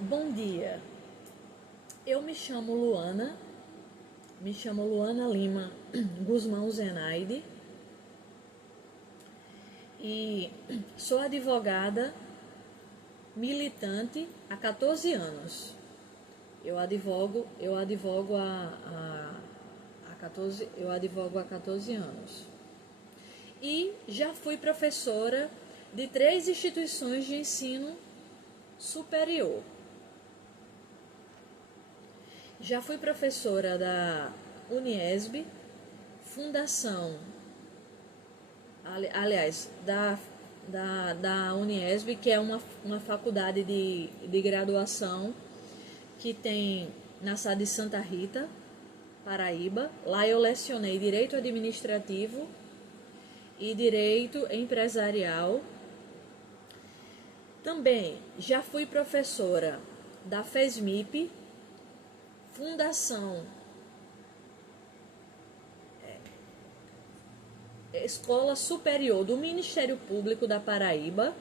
Bom dia, eu me chamo Luana Lima Guzmão Zenaide e sou advogada militante há 14 anos. Eu advogo há 14 anos. E já fui professora de 3 instituições de ensino superior. Já fui professora da Uniesb, fundação, da Uniesb, que é uma faculdade de graduação que tem na cidade de Santa Rita, Paraíba. Lá eu lecionei Direito Administrativo e Direito Empresarial. Também já fui professora da FESMIP, Fundação Escola Superior do Ministério Público da Paraíba.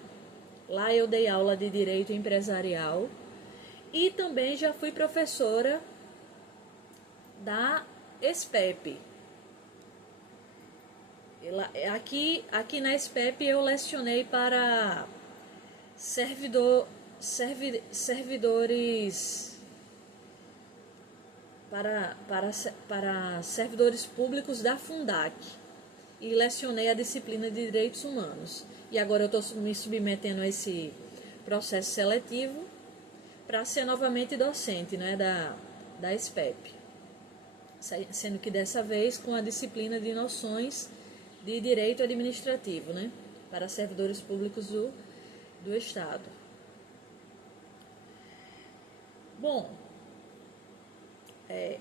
Lá eu dei aula de Direito Empresarial. E também já fui professora da SPEP. Aqui na SPEP eu lecionei para servidores públicos da Fundac e lecionei a disciplina de Direitos Humanos. E agora eu estou me submetendo a esse processo seletivo para ser novamente docente, né, da SPEP, sendo que dessa vez com a disciplina de noções de Direito Administrativo, né, para servidores públicos do Estado. Bom,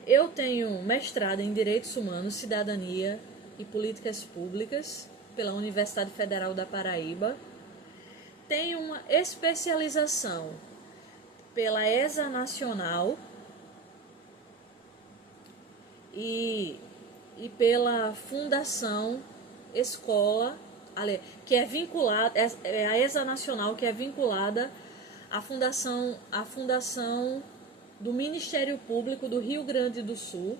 eu tenho mestrado em Direitos Humanos, Cidadania e Políticas Públicas pela Universidade Federal da Paraíba. Tenho uma especialização pela ESA Nacional e pela Fundação Escola, que é vinculada, a ESA Nacional, que é vinculada à Fundação do Ministério Público do Rio Grande do Sul,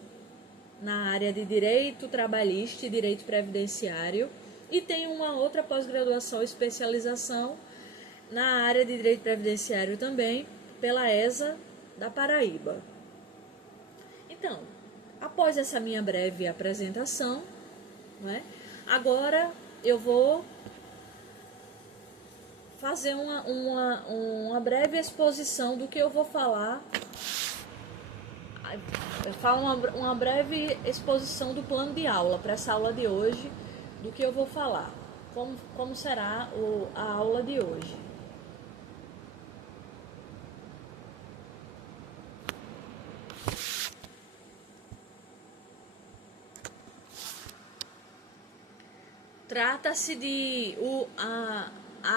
na área de Direito Trabalhista e Direito Previdenciário, e tem uma outra pós-graduação, especialização na área de Direito Previdenciário também, pela ESA da Paraíba. Então, após essa minha breve apresentação, né, agora eu vou fazer uma breve exposição do que eu vou falar. Eu falo uma breve exposição do plano de aula para essa aula de hoje, do que eu vou falar, como será a aula de hoje. Trata-se de a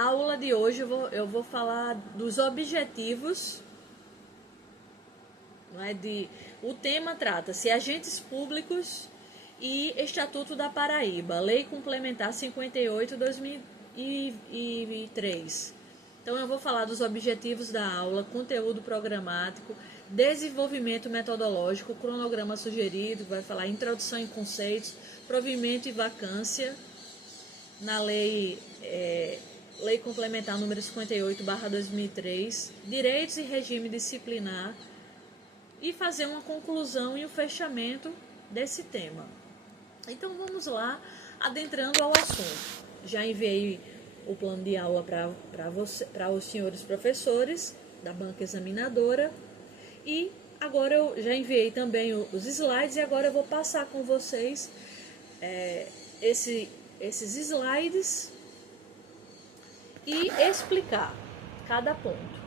aula de hoje, eu vou falar dos objetivos. O tema trata-se agentes públicos e Estatuto da Paraíba, Lei Complementar 58/2003. Então eu vou falar dos objetivos da aula, conteúdo programático, desenvolvimento metodológico, cronograma sugerido, vai falar introdução em conceitos, provimento e vacância na Lei Complementar número 58/2003, direitos e regime disciplinar, e fazer uma conclusão e o fechamento desse tema. Então vamos lá, adentrando ao assunto. Já enviei o plano de aula para os senhores professores da banca examinadora, e agora eu já enviei também os slides, e agora eu vou passar com vocês esses slides e explicar cada ponto.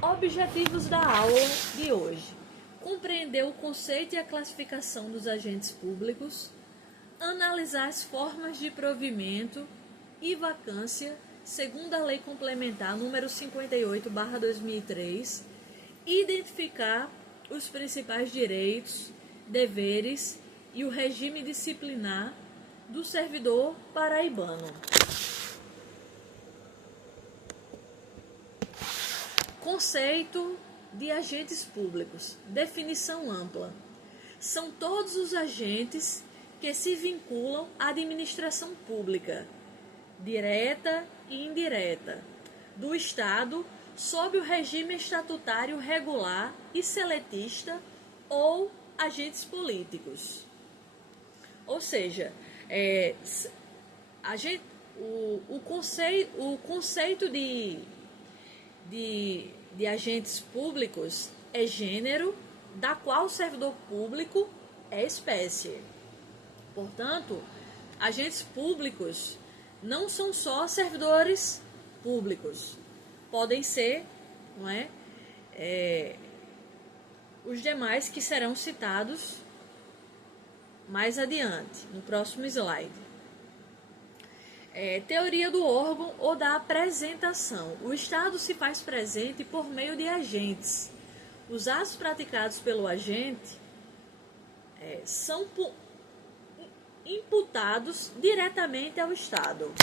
Objetivos da aula de hoje: compreender o conceito e a classificação dos agentes públicos, analisar as formas de provimento e vacância segundo a Lei Complementar número 58/2003, identificar os principais direitos, deveres e o regime disciplinar do servidor paraibano. Conceito de agentes públicos. Definição ampla. São todos os agentes que se vinculam à administração pública, direta e indireta, do Estado, sob o regime estatutário regular e seletista ou agentes políticos. Ou seja, o conceito de agentes públicos é gênero, da qual o servidor público é espécie. Portanto, agentes públicos não são só servidores públicos. Podem ser, não é, os demais que serão citados mais adiante, no próximo slide. Teoria do órgão ou da apresentação. O Estado se faz presente por meio de agentes. Os atos praticados pelo agente são imputados diretamente ao Estado.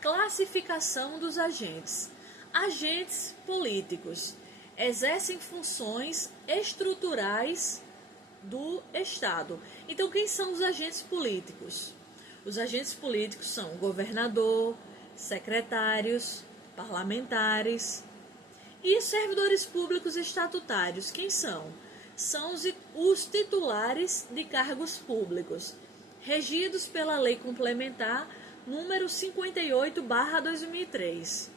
Classificação dos agentes. Agentes políticos exercem funções estruturais do Estado. Então, quem são os agentes políticos? Os agentes políticos são governador, secretários, parlamentares e servidores públicos estatutários. Quem são? São os titulares de cargos públicos, regidos pela Lei Complementar número 58/2003.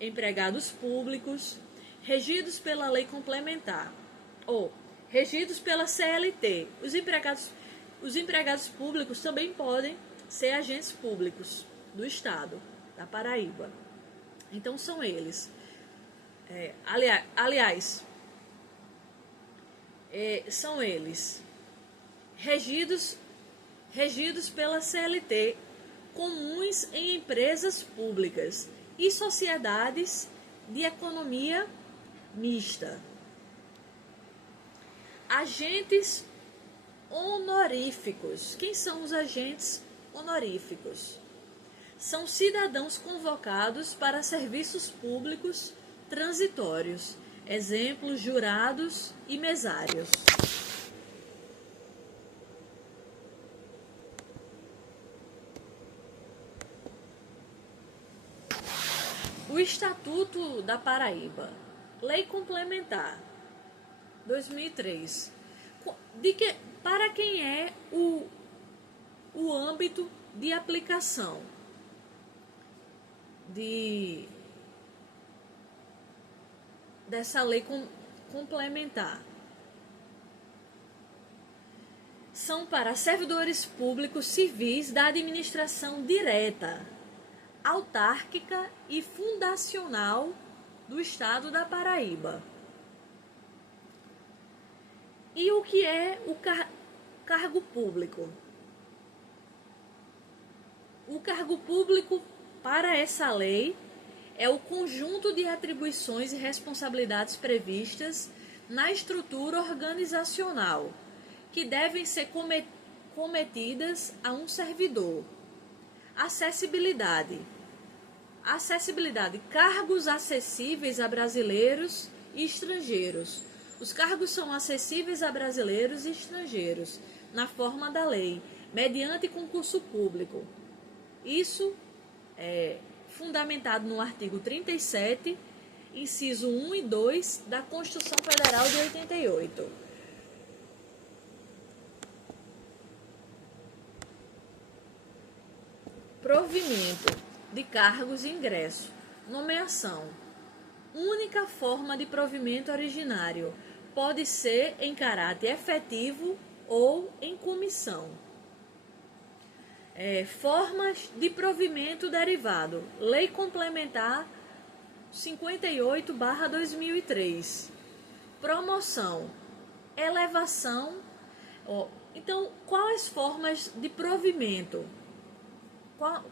Empregados públicos, regidos pela Lei Complementar, ou regidos pela CLT. Os empregados públicos também podem ser agentes públicos do Estado da Paraíba. Então, são eles. São eles regidos pela CLT, comuns em empresas públicas e sociedades de economia mista. Agentes honoríficos. Quem são os agentes honoríficos? São cidadãos convocados para serviços públicos transitórios. Exemplos: jurados e mesários. O Estatuto da Paraíba. Lei Complementar 2003. Para quem é o âmbito de aplicação dessa lei complementar? São para servidores públicos civis da administração direta, autárquica e fundacional do Estado da Paraíba. E o que é o cargo público? O cargo público, para essa lei, é o conjunto de atribuições e responsabilidades previstas na estrutura organizacional que devem ser cometidas a um servidor. Acessibilidade. Cargos acessíveis a brasileiros e estrangeiros. Os cargos são acessíveis a brasileiros e estrangeiros, na forma da lei, mediante concurso público. Isso é fundamentado no artigo 37, inciso 1 e 2 da Constituição Federal de 88. Provimento de cargos e ingresso. Nomeação. Única forma de provimento originário. Pode ser em caráter efetivo ou em comissão. Formas de provimento derivado. Lei Complementar 58/2003. Promoção. Elevação. Então, quais formas de provimento?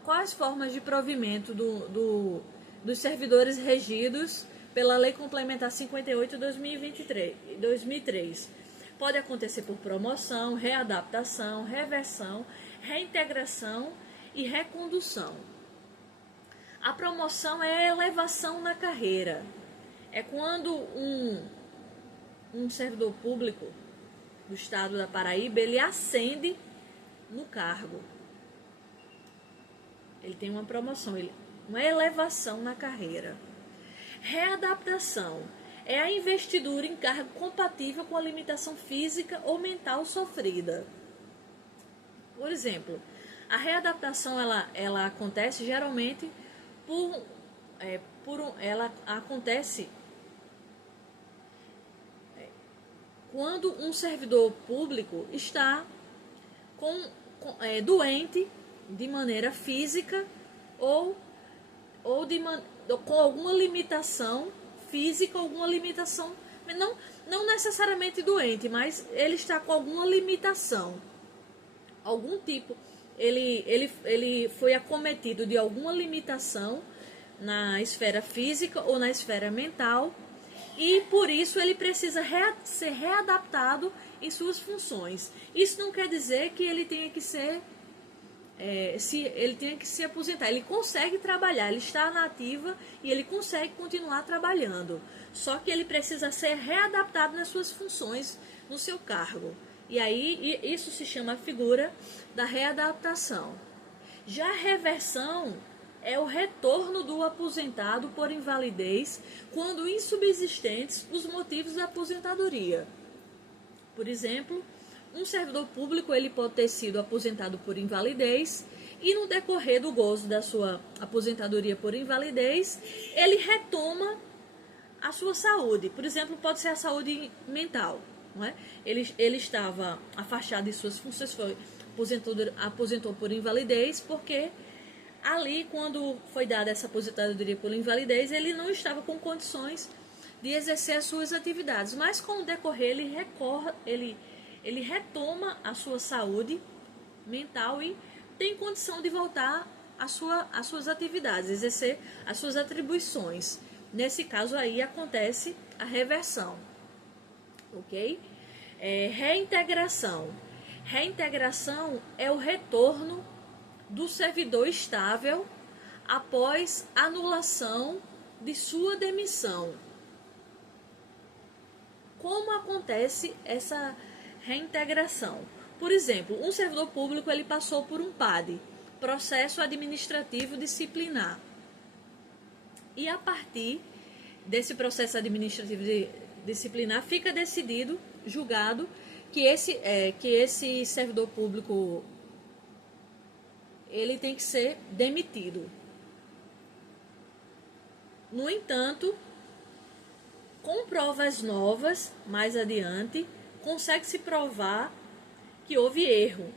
Quais formas de provimento dos servidores regidos pela Lei Complementar 58/2003? Pode acontecer por promoção, readaptação, reversão, reintegração e recondução. A promoção é elevação na carreira. É quando um servidor público do estado da Paraíba, ele ascende no cargo. Ele tem uma promoção, uma elevação na carreira. Readaptação é a investidura em cargo compatível com a limitação física ou mental sofrida. Por exemplo, a readaptação ela acontece geralmente ela acontece quando um servidor público está doente de maneira física ou com alguma limitação física, alguma limitação, não necessariamente doente, mas ele está com alguma limitação, algum tipo, ele foi acometido de alguma limitação na esfera física ou na esfera mental, e por isso ele precisa ser readaptado em suas funções. Isso não quer dizer que ele tenha que se aposentar. Ele consegue trabalhar, ele está na ativa e ele consegue continuar trabalhando. Só que ele precisa ser readaptado nas suas funções, no seu cargo. E aí isso se chama a figura da readaptação. Já a reversão é o retorno do aposentado por invalidez quando insubsistentes os motivos da aposentadoria. Por exemplo, um servidor público ele pode ter sido aposentado por invalidez e no decorrer do gozo da sua aposentadoria por invalidez, ele retoma a sua saúde. Por exemplo, pode ser a saúde mental. Não é? Ele estava afastado de suas funções, aposentou por invalidez, porque ali, quando foi dada essa aposentadoria por invalidez, ele não estava com condições de exercer as suas atividades. Mas, com o decorrer, ele retoma a sua saúde mental e tem condição de voltar às suas atividades, exercer as suas atribuições. Nesse caso aí, acontece a reversão. Ok? Reintegração. Reintegração é o retorno do servidor estável após anulação de sua demissão. Como acontece essa reintegração? Por exemplo, um servidor público ele passou por um PAD, processo administrativo disciplinar. E a partir desse processo administrativo disciplinar fica decidido, julgado, que esse servidor público ele tem que ser demitido. No entanto, com provas novas, mais adiante, consegue-se provar que houve erro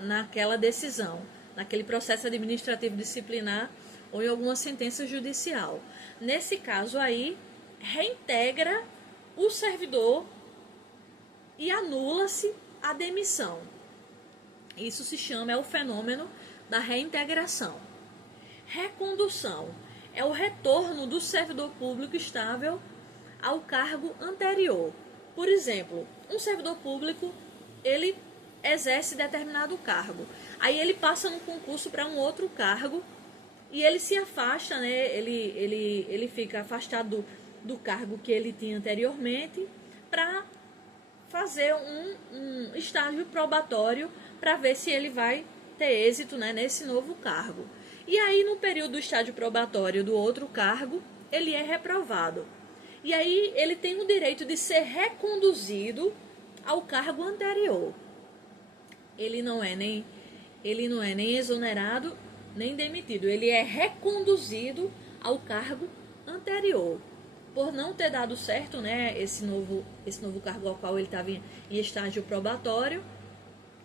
naquela decisão, naquele processo administrativo disciplinar ou em alguma sentença judicial. Nesse caso aí, reintegra o servidor e anula-se a demissão. Isso se chama, é o fenômeno da reintegração. Recondução é o retorno do servidor público estável ao cargo anterior. Por exemplo, um servidor público, ele exerce determinado cargo. Aí ele passa no concurso para um outro cargo e ele se afasta, né? Ele fica afastado do cargo que ele tinha anteriormente para fazer um estágio probatório para ver se ele vai ter êxito, né, nesse novo cargo. E aí, no período do estágio probatório do outro cargo, ele é reprovado. E aí, ele tem o direito de ser reconduzido ao cargo anterior. Ele não é nem exonerado, nem demitido. Ele é reconduzido ao cargo anterior. Por não ter dado certo, né, esse novo cargo ao qual ele estava em estágio probatório,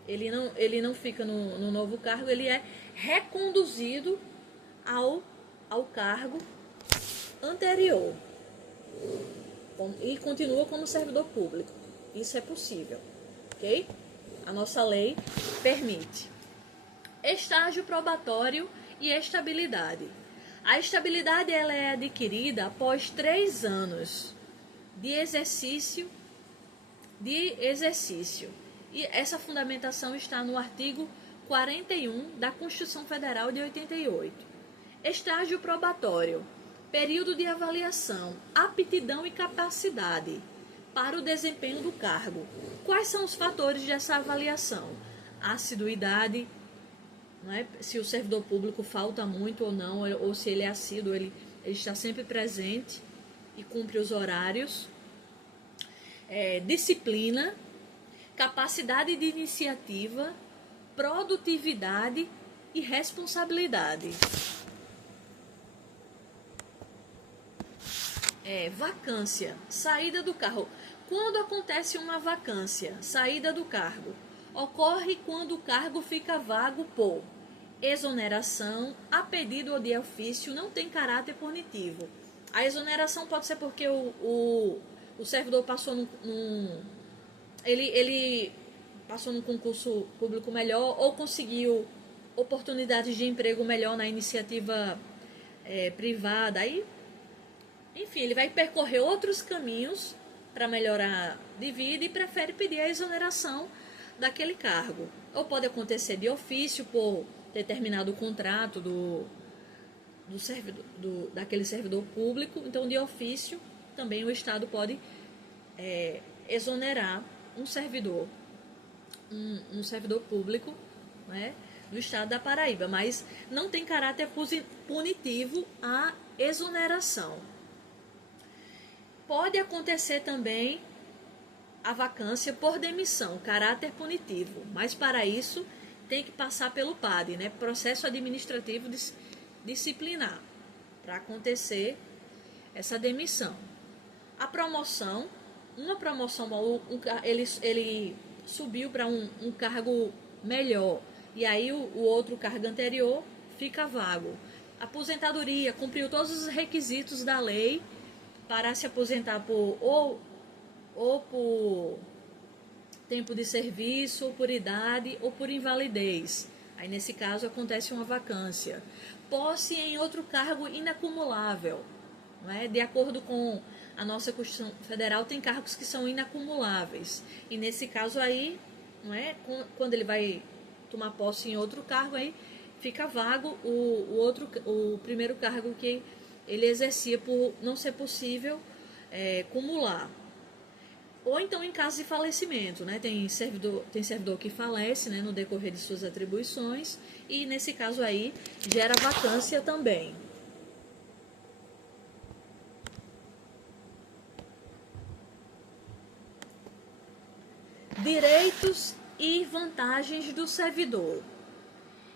ele não fica no novo cargo, ele é reconduzido ao cargo anterior e continua como servidor público. Isso é possível, ok? A nossa lei permite. Estágio probatório e estabilidade. A estabilidade ela é adquirida após 3 anos de exercício. E essa fundamentação está no artigo 41 da Constituição Federal de 88. Estágio probatório. Período de avaliação, aptidão e capacidade para o desempenho do cargo. Quais são os fatores dessa avaliação? Assiduidade, né? Se o servidor público falta muito ou não, ou se ele é assíduo, ele está sempre presente e cumpre os horários. Disciplina, capacidade de iniciativa, produtividade e responsabilidade. Vacância, saída do cargo. Quando acontece uma vacância, saída do cargo, ocorre quando o cargo fica vago por exoneração, a pedido ou de ofício, não tem caráter punitivo. A exoneração pode ser porque o servidor passou ele passou num concurso público melhor ou conseguiu oportunidades de emprego melhor na iniciativa privada. Aí, enfim, ele vai percorrer outros caminhos para melhorar de vida e prefere pedir a exoneração daquele cargo. Ou pode acontecer de ofício por ter terminado o contrato daquele servidor público. Então, de ofício, também o Estado pode exonerar um servidor público, né, do Estado da Paraíba, mas não tem caráter punitivo a exoneração. Pode acontecer também a vacância por demissão, caráter punitivo, mas para isso tem que passar pelo PAD, né, processo administrativo disciplinar, para acontecer essa demissão. A promoção, uma promoção, ele subiu para um cargo melhor, e aí o outro cargo anterior fica vago. Aposentadoria, cumpriu todos os requisitos da lei para se aposentar ou por tempo de serviço, ou por idade, ou por invalidez. Aí, nesse caso, acontece uma vacância. Posse em outro cargo inacumulável. Não é? De acordo com a nossa Constituição Federal, tem cargos que são inacumuláveis. E, nesse caso aí, não é? Quando ele vai tomar posse em outro cargo, aí fica vago o primeiro cargo que ele exercia por não ser possível cumular. Ou então em caso de falecimento, né? Tem servidor que falece, né, no decorrer de suas atribuições, e nesse caso aí gera vacância também. Direitos e vantagens do servidor.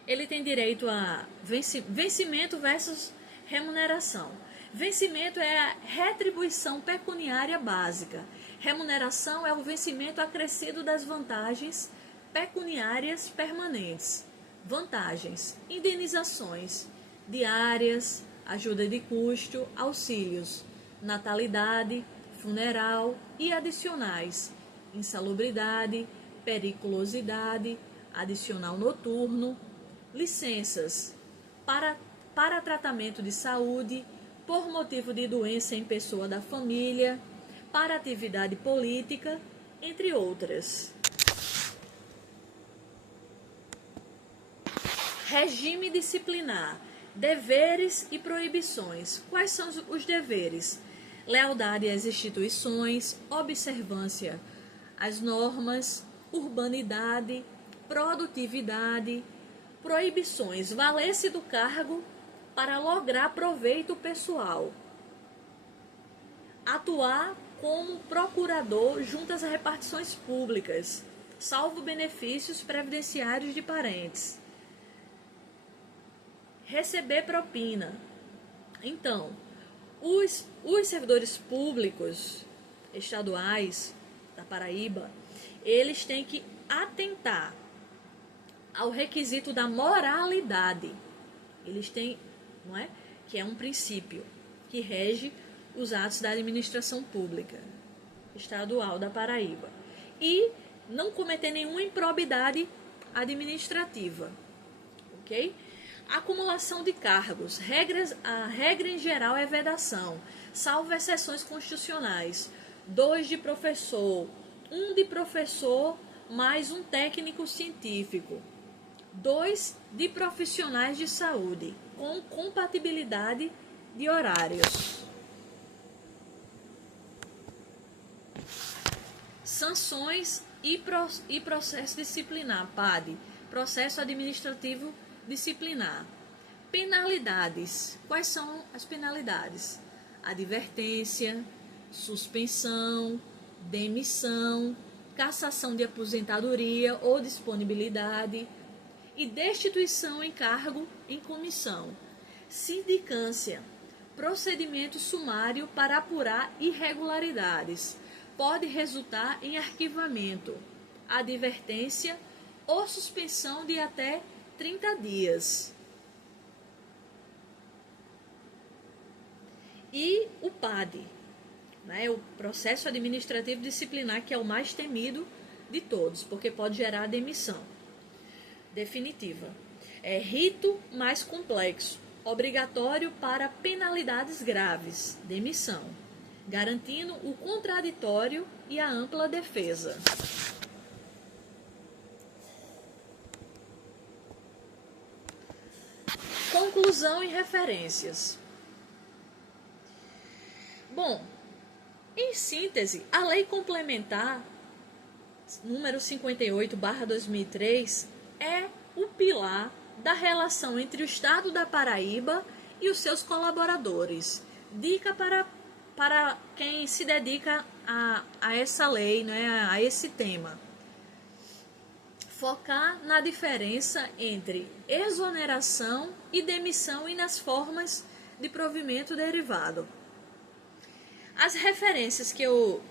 Ele tem direito a vencimento versus remuneração. Vencimento é a retribuição pecuniária básica. Remuneração é o vencimento acrescido das vantagens pecuniárias permanentes. Vantagens: indenizações diárias, ajuda de custo, auxílios, natalidade, funeral e adicionais, insalubridade, periculosidade, adicional noturno, licenças para tratamento de saúde, por motivo de doença em pessoa da família, para atividade política, entre outras. Regime disciplinar, deveres e proibições. Quais são os deveres? Lealdade às instituições, observância às normas, urbanidade, produtividade. Proibições, valer-se do cargo para lograr proveito pessoal. Atuar como procurador junto às repartições públicas, salvo benefícios previdenciários de parentes. Receber propina. Então, os servidores públicos estaduais da Paraíba, eles têm que atentar ao requisito da moralidade. Eles têm, não é? Que é um princípio que rege os atos da administração pública estadual da Paraíba. E não cometer nenhuma improbidade administrativa. Ok? Acumulação de cargos. A regra em geral é vedação, salvo exceções constitucionais. 2 de professor, 1 de professor mais um técnico científico. 2 de profissionais de saúde, com compatibilidade de horários. Sanções e processo disciplinar, PAD, processo administrativo disciplinar. Penalidades. Quais são as penalidades? Advertência, suspensão, demissão, cassação de aposentadoria ou disponibilidade e destituição em cargo em comissão. Sindicância, procedimento sumário para apurar irregularidades. Pode resultar em arquivamento, advertência ou suspensão de até 30 dias. E o PAD, né, o processo administrativo disciplinar, que é o mais temido de todos, porque pode gerar demissão definitiva. É rito mais complexo, obrigatório para penalidades graves, demissão, garantindo o contraditório e a ampla defesa. Conclusão e referências. Bom, em síntese, a Lei Complementar número 58/2003 é o pilar da relação entre o Estado da Paraíba e os seus colaboradores. Dica para quem se dedica a essa lei, né, a esse tema. Focar na diferença entre exoneração e demissão e nas formas de provimento derivado. As referências que eu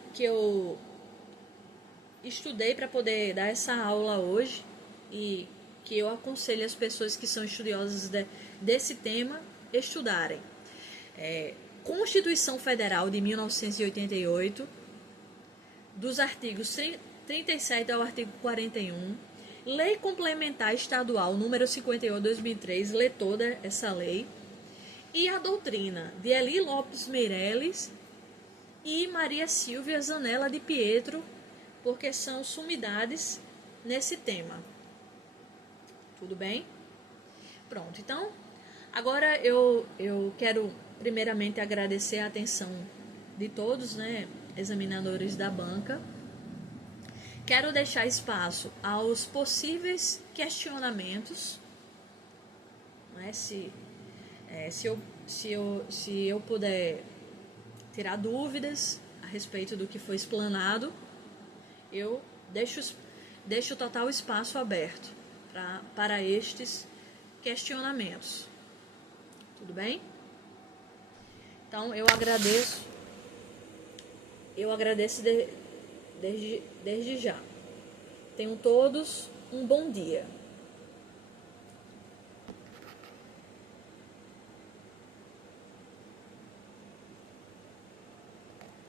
estudei para poder dar essa aula hoje e que eu aconselho as pessoas que são estudiosas desse tema estudarem. Constituição Federal de 1988, dos artigos 37 ao artigo 41, Lei Complementar Estadual número 58/2003, lê toda essa lei, e a doutrina de Eli Lopes Meireles e Maria Silvia Zanella de Pietro, porque são sumidades nesse tema. Tudo bem? Pronto, então, agora eu quero primeiramente agradecer a atenção de todos, né, examinadores da banca. Quero deixar espaço aos possíveis questionamentos, né, se eu puder tirar dúvidas a respeito do que foi explanado, eu deixo total espaço aberto para estes questionamentos. Tudo bem? Então, eu agradeço desde já. Tenham todos um bom dia.